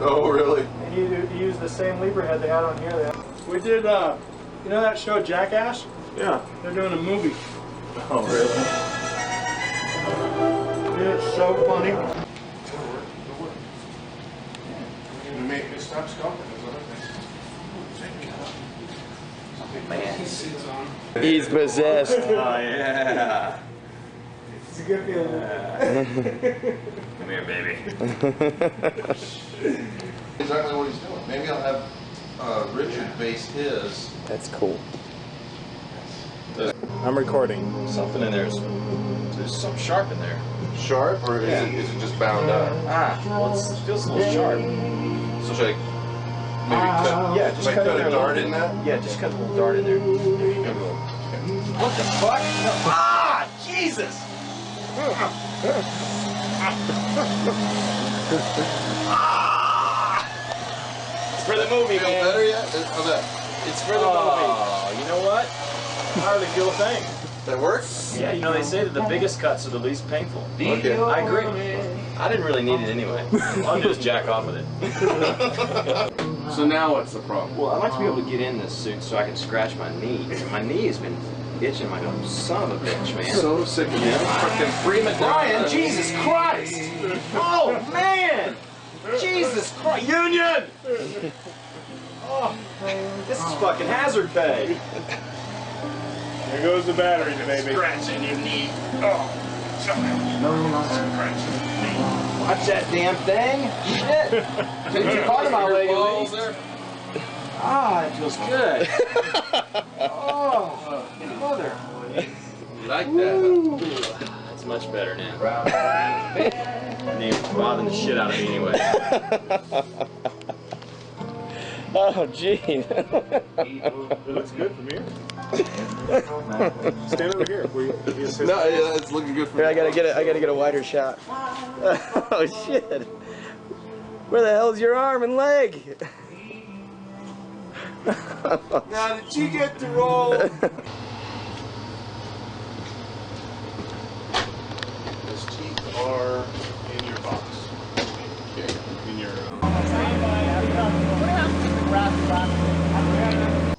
Oh, really? And he used the same lever head they had on here. We did, you know that show Jackass? Yeah. They're doing a movie. Oh, really? It's so funny. Make it stop stopping. Man. He's possessed. Oh, yeah. It's a good feeling. Come here, baby. Exactly what he's doing. Maybe I'll have Richard base his. That's cool. I'm recording. Something in there's something sharp in there. Sharp, or is it just bound up? Well, it feels a little sharp. So should I maybe cut? Yeah, just cut cut a dart in that. Yeah, just cut a little dart in there. There you go. What the fuck? No. Ah, Jesus! It's for the movie, Feel man. better yet? How's that? It's for the movie. You know what? I hardly feel a thing. That works? Yeah, you know they say that the biggest cuts are the least painful. Okay. I agree. I didn't really need it anyway. I'll just jack off with it. So now what's the problem? Well, I'd like to be able to get in this suit so I can scratch my knee. My knee has been itching like a son of a bitch, man. So sick of you. Fucking Freeman. Brian, Jesus Christ! Oh, man! Jesus Christ! Union! Oh, this is fucking hazard pay. There goes the battery, baby. Scratching your knee. Oh, scratching your knee. Watch that damn thing. Shit. Didn't you part of my leg at least? Ah, it feels good. Oh, mother. You like that? That's much better now. Knee was bothering the shit out of me anyway. Oh, gee. It looks good from here. Stand over here. No, yeah, it's looking good for Here, me. I gotta get a wider shot. Oh shit! Where the hell's your arm and leg? Now, did you get the roll? His teeth are in your box. In your.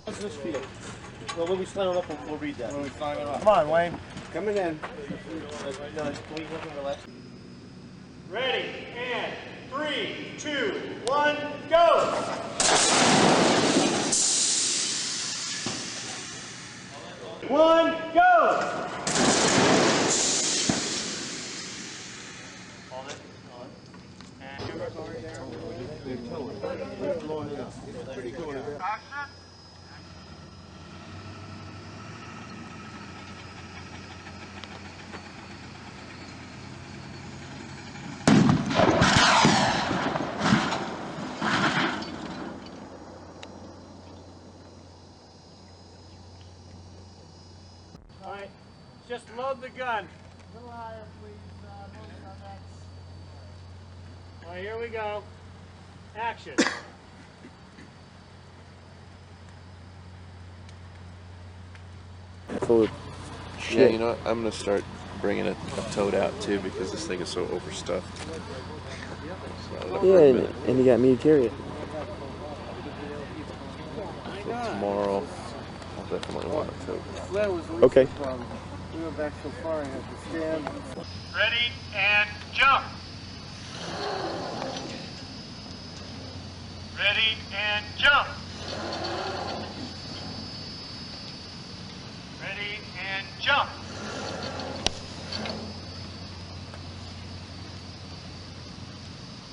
How's this feel? Well, when we slam it up, we'll read that. When we slam it up. Come on, Wayne. Coming in. Ready, and 3, 2, 1, go! One, go! Hold it, hold it. And pretty cool. Alright, just load the gun. A little higher, please. Alright, here we go. Action. Full of Yeah, shit. you know what? I'm gonna start bringing a toad out too because this thing is so overstuffed. Yeah, and you got me to carry it. So tomorrow, I'll definitely want a toad. Okay. We went back so far, I have to stand. Ready, and jump! Ready, and jump! Ready, and jump!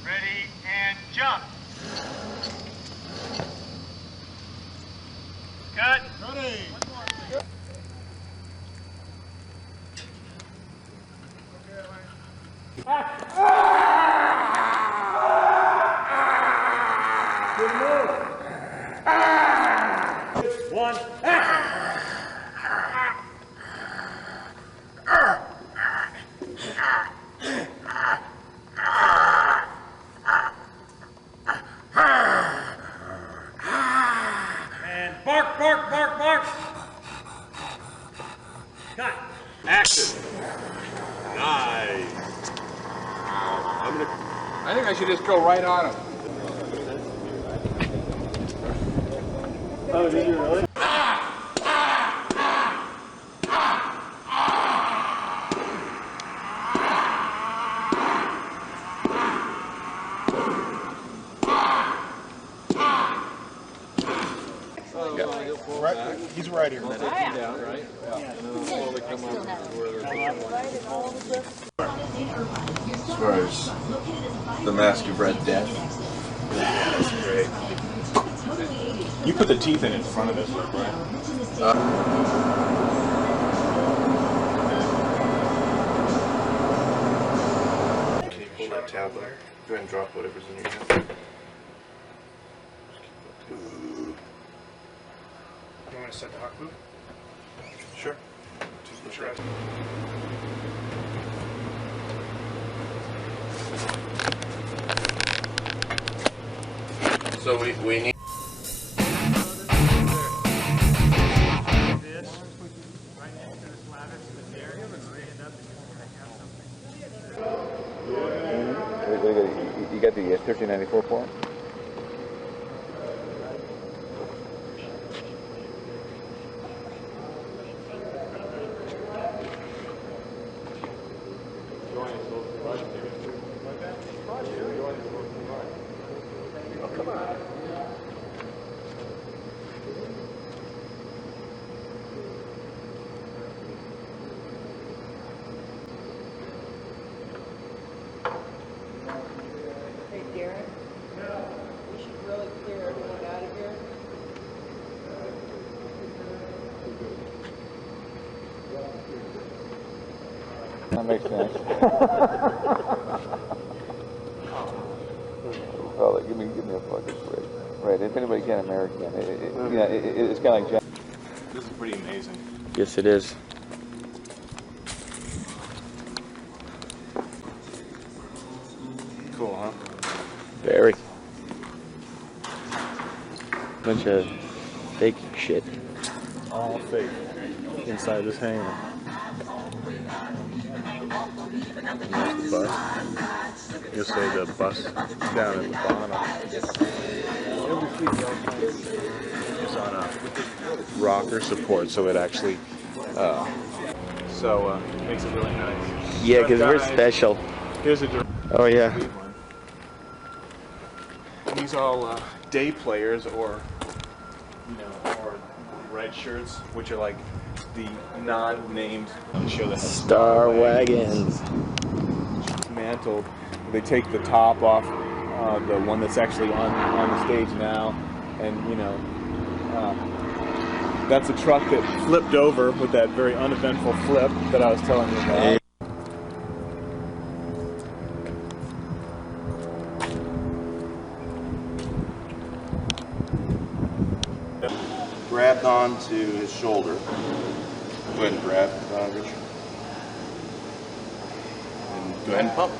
Ready, and jump! Cut! Ready! One. And bark, bark, bark, bark. Cut. Action. Nice. I'm gonna I think I should just go right on him. Oh, did you really? Right, he's right here. As far as the mask you bred death. That's great. You put the teeth in front of this one, right? Can you pull that tab there? Go ahead and drop whatever's in your hand. You want to set the hawk boot? Sure. Sure. So we need. You got the 1394 form? Hey, Darren? We should really clear everyone out of here. That makes sense. Oh, give me a fucking break. Right, if anybody can, American. It's kind of like Jack. This is pretty amazing. Yes, it is. Cool, huh? Very. Bunch of fake shit. All fake. Inside this hangar. There's the bus. You'll say the bus down at the bottom. It's on a rocker support, so it actually makes it really nice. Yeah, because we're Guys, special. Here's a direct. Oh, yeah. These all day players, or or red shirts, which are like the non-named show that has Star Wagons. mantled. They take the top off, the one that's actually on the stage now, and that's a truck that flipped over with that very uneventful flip that I was telling you about. Grabbed onto his shoulder. Go ahead and grab, Richard. And go ahead and pump.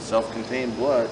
Self-contained blood.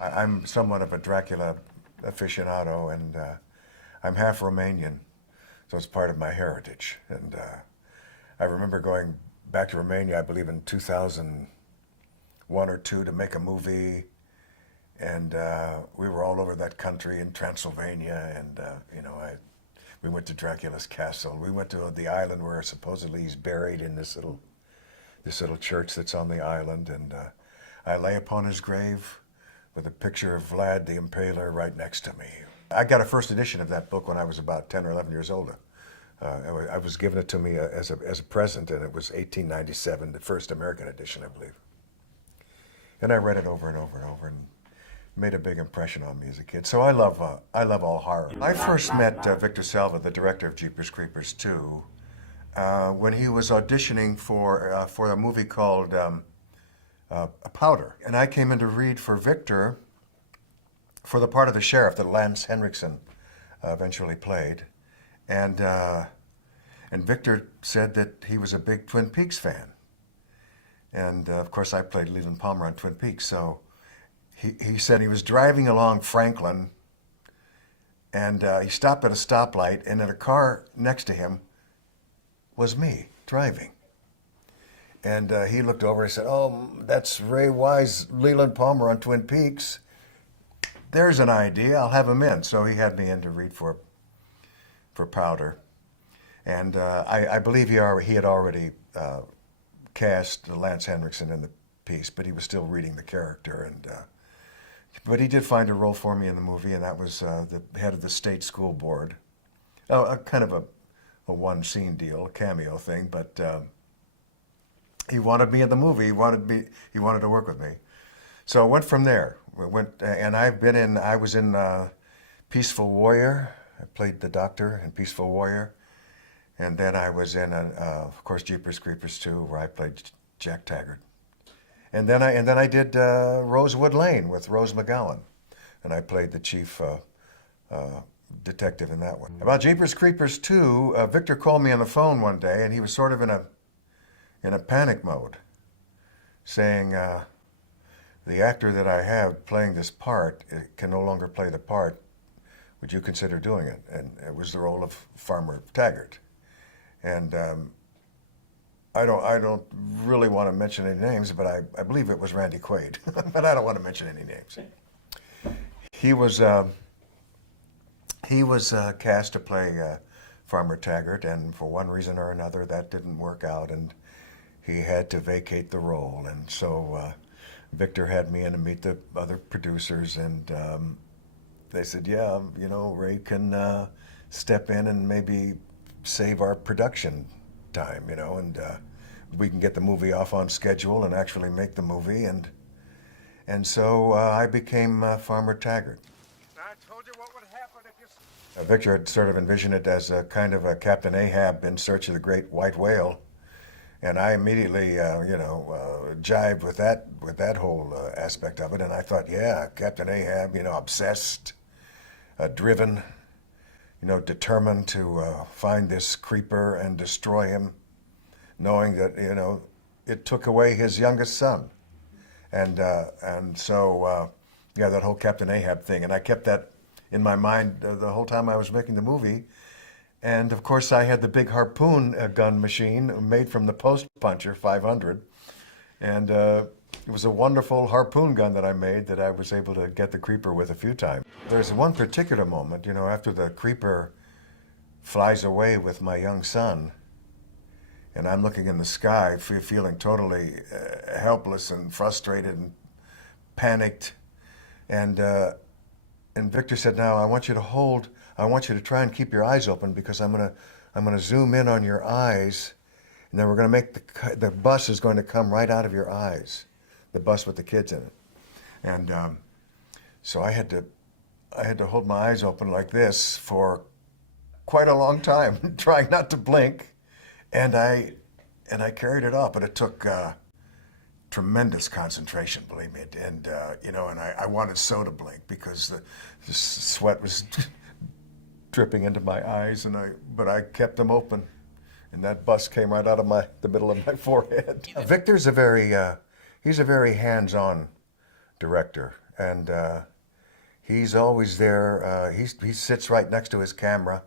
I'm somewhat of a Dracula aficionado, and I'm half Romanian, so it's part of my heritage. And I remember going back to Romania, I believe in 2001 or 2, to make a movie, and we were all over that country in Transylvania, and you know, we went to Dracula's castle. We went to the island where supposedly he's buried in this little church that's on the island, and I lay upon his grave with a picture of Vlad the Impaler right next to me. I got a first edition of that book when I was about 10 or 11 years old. I was given it to me as a present, and it was 1897, the first American edition, I believe. And I read it over and over and over, and made a big impression on me as a kid. So I love all horror. I first met Victor Salva, the director of Jeepers Creepers 2, when he was auditioning for a movie called Powder. And I came in to read for Victor for the part of the sheriff that Lance Henriksen eventually played. And Victor said that he was a big Twin Peaks fan. And of course I played Leland Palmer on Twin Peaks, so he said he was driving along Franklin, and he stopped at a stoplight, and in a car next to him was me driving. And he looked over and said, "Oh, that's Ray Wise, Leland Palmer on Twin Peaks. There's an idea, I'll have him in." So he had me in to read for Powder. And I believe he had already cast Lance Henriksen in the piece, but he was still reading the character. And but he did find a role for me in the movie, and that was the head of the state school board. A kind of a one-scene deal, a cameo thing, but he wanted me in the movie. He wanted to work with me. So it went from there. And I was in Peaceful Warrior. I played the doctor in Peaceful Warrior. And then I was in, of course, Jeepers Creepers 2, where I played Jack Taggart. And then I did Rosewood Lane with Rose McGowan, and I played the chief detective in that one. About Jeepers Creepers 2, Victor called me on the phone one day, and he was sort of in a panic mode, saying, "The actor that I have playing this part can no longer play the part. Would you consider doing it?" And it was the role of Farmer Taggart. And I don't really want to mention any names, but I believe it was Randy Quaid. But I don't want to mention any names. He was cast to play Farmer Taggart, and for one reason or another, that didn't work out, and he had to vacate the role. And so Victor had me in to meet the other producers, and they said, "Yeah, you know, Ray can step in and maybe save our production time, you know, and we can get the movie off on schedule and actually make the movie." And so I became Farmer Taggart. I told you what would happen if you... Victor had sort of envisioned it as a kind of a Captain Ahab in search of the great white whale, and I immediately, jived with that whole aspect of it, and I thought, yeah, Captain Ahab, you know, obsessed, driven, you know, determined to find this creeper and destroy him, knowing that, you know, it took away his youngest son. And so, yeah, that whole Captain Ahab thing. And I kept that in my mind the whole time I was making the movie. And, of course, I had the big harpoon gun machine made from the Post Puncher 500. And it was a wonderful harpoon gun that I made that I was able to get the creeper with a few times. There's one particular moment, you know, after the creeper flies away with my young son, and I'm looking in the sky, feeling totally helpless and frustrated and panicked. And Victor said, "Now I want you to try and keep your eyes open, because I'm gonna zoom in on your eyes, and then we're gonna make the bus is going to come right out of your eyes, the bus with the kids in it." And so I had to hold my eyes open like this for quite a long time, trying not to blink. And I carried it off, but it took tremendous concentration, believe me. And you know, and I wanted so to blink, because the sweat was dripping into my eyes, but I kept them open, and that bus came right out of the middle of my forehead. Victor's he's a very hands-on director. and he's always there. He sits right next to his camera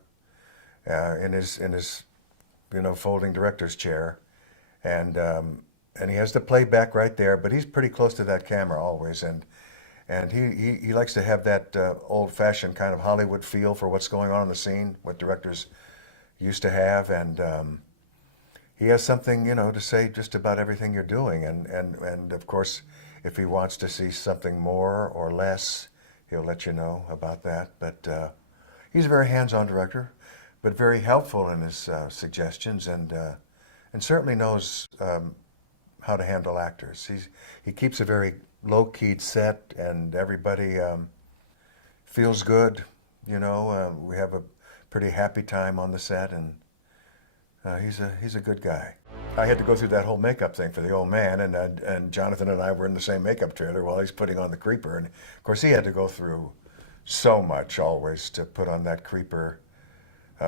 in his folding director's chair, and he has the playback right there. But he's pretty close to that camera always, and he likes to have that old-fashioned kind of Hollywood feel for what's going on in the scene, what directors used to have, and he has something, to say just about everything you're doing, and of course, if he wants to see something more or less, he'll let you know about that. But he's a very hands-on director, but very helpful in his suggestions, and certainly knows how to handle actors. He keeps a very low-keyed set, and everybody feels good. We have a pretty happy time on the set, and he's a good guy. I had to go through that whole makeup thing for the old man, and Jonathan and I were in the same makeup trailer while he's putting on the creeper, and of course he had to go through so much always to put on that creeper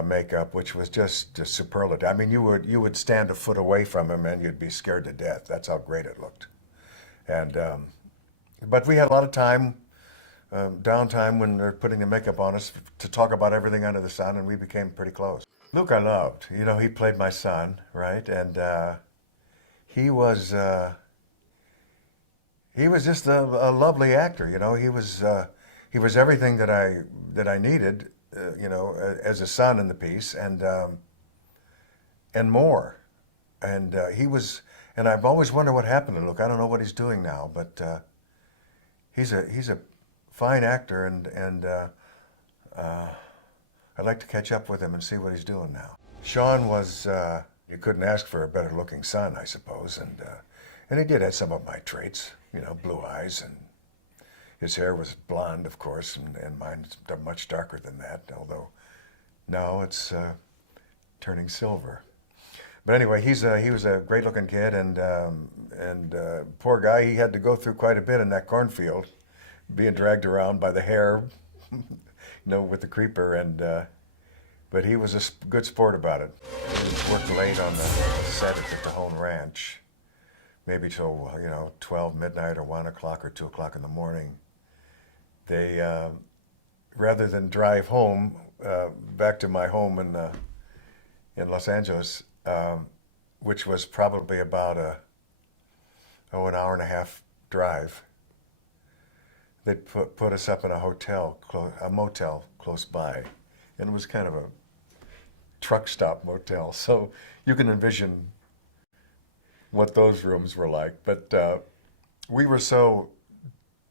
makeup, which was just superlative. I mean, you would stand a foot away from him and you'd be scared to death. That's how great it looked. And but we had a lot of time, downtime when they're putting the makeup on us to talk about everything under the sun, and we became pretty close. Luke I loved. He played my son, right? And he was just a lovely actor. He was everything that I needed, as a son in the piece, and more. And and I've always wondered what happened to Luke. I don't know what he's doing now, but he's a fine actor, and I'd like to catch up with him and see what he's doing now. Shaun was, you couldn't ask for a better looking son, I suppose, and he did have some of my traits, blue eyes, and his hair was blonde, of course, and mine's much darker than that, although now it's turning silver. But anyway, he was a great looking kid, and poor guy, he had to go through quite a bit in that cornfield, being dragged around by the hair, with the creeper, but he was a good sport about it. He worked late on the set at the Cajon Ranch, maybe till 12 midnight or 1 o'clock or 2 o'clock in the morning. They, rather than drive home back to my home in Los Angeles, which was probably about an hour and a half drive, they put us up in a motel close by, and it was kind of a truck stop motel. So you can envision what those rooms were like. But we were so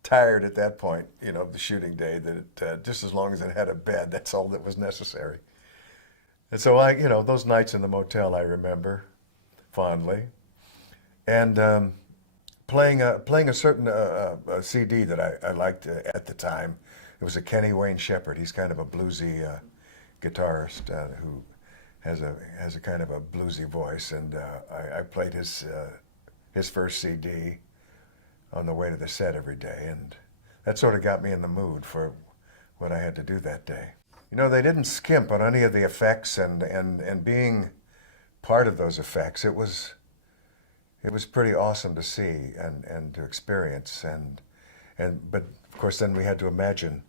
tired at that point, the shooting day, that just as long as it had a bed, that's all that was necessary. And so those nights in the motel I remember fondly, and playing a certain CD that I liked at the time. It was a Kenny Wayne Shepherd. He's kind of a bluesy guitarist who has a kind of a bluesy voice, and I played his first CD on the way to the set every day, and that sort of got me in the mood for what I had to do that day. They didn't skimp on any of the effects, and being part of those effects, it was pretty awesome to see and to experience, but of course then we had to imagine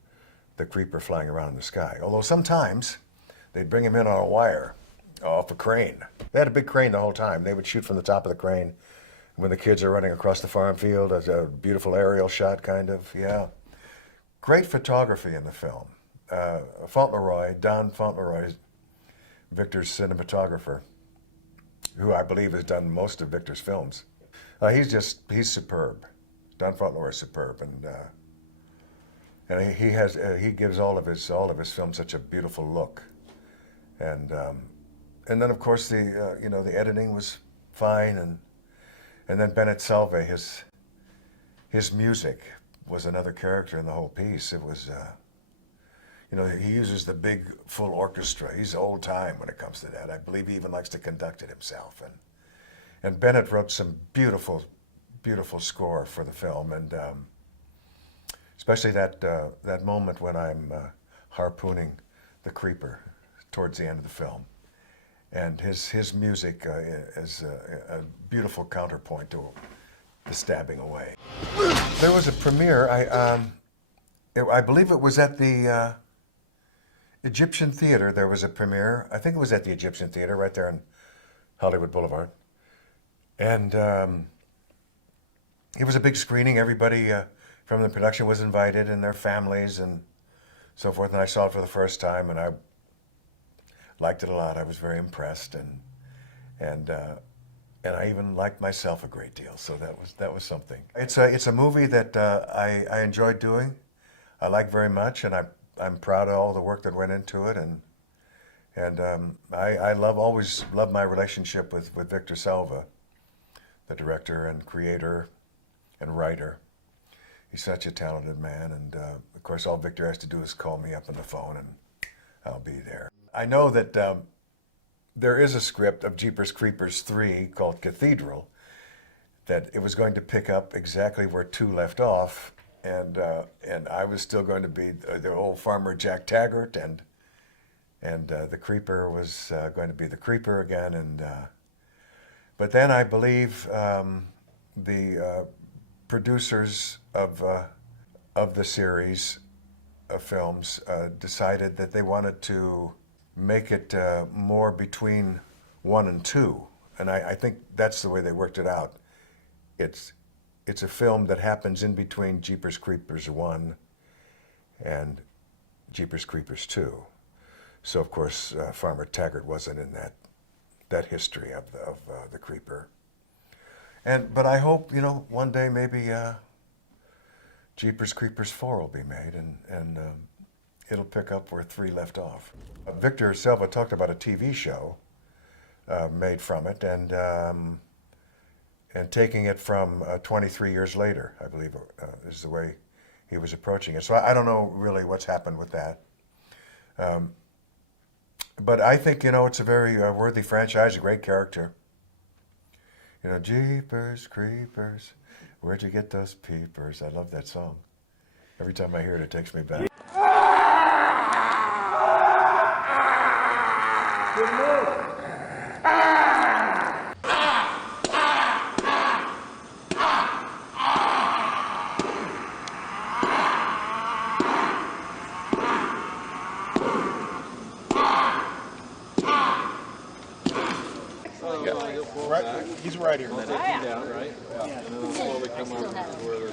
the creeper flying around in the sky. Although sometimes they'd bring him in on a wire off a crane. They had a big crane the whole time. They would shoot from the top of the crane when the kids are running across the farm field, as a beautiful aerial shot, kind of. Yeah, great photography in the film. Don Fauntleroy, Victor's cinematographer, who I believe has done most of Victor's films. He's superb. Don Fauntleroy is superb, and he gives all of his films such a beautiful look, and then of course the editing was fine, and then Bennett Salve, his music was another character in the whole piece. It was he uses the big full orchestra. He's old time when it comes to that. I believe he even likes to conduct it himself. And Bennett wrote some beautiful score for the film, and especially that moment when I'm harpooning the creeper towards the end of the film. And his music is a beautiful counterpoint the stabbing away. There was a premiere. I believe it was at the Egyptian Theater. There was a premiere. I think it was at the Egyptian Theater right there on Hollywood Boulevard. And it was a big screening. Everybody from the production was invited and their families and so forth. And I saw it for the first time, and I liked it a lot. I was very impressed, and I even liked myself a great deal. So that was something. It's a movie that I enjoyed doing. I like very much, and I'm proud of all the work that went into it, and I always love my relationship with Victor Salva, the director and creator and writer. He's such a talented man, and of course all Victor has to do is call me up on the phone and I'll be there. I know that there is a script of Jeepers Creepers 3 called Cathedral, that it was going to pick up exactly where 2 left off, and I was still going to be the old farmer Jack Taggart, and the Creeper was going to be the Creeper again, but then I believe the producers of the series of films decided that they wanted to make it more between 1 and 2, and I think that's the way they worked it out. It's a film that happens in between Jeepers Creepers 1 and Jeepers Creepers 2. So of course Farmer Taggart wasn't in that history of the Creeper. But I hope, one day maybe Jeepers Creepers 4 will be made, and it'll pick up where 3 left off. Victor Salva talked about a TV show made from it, and taking it from 23 years later, I believe, is the way he was approaching it. So I don't know really what's happened with that. But I think, it's a very worthy franchise, a great character. Jeepers Creepers, where'd you get those peepers? I love that song. Every time I hear it, it takes me back. Good move. Right, he's right here. Oh, yeah. Down, right? Yeah. And then slowly come up to where there's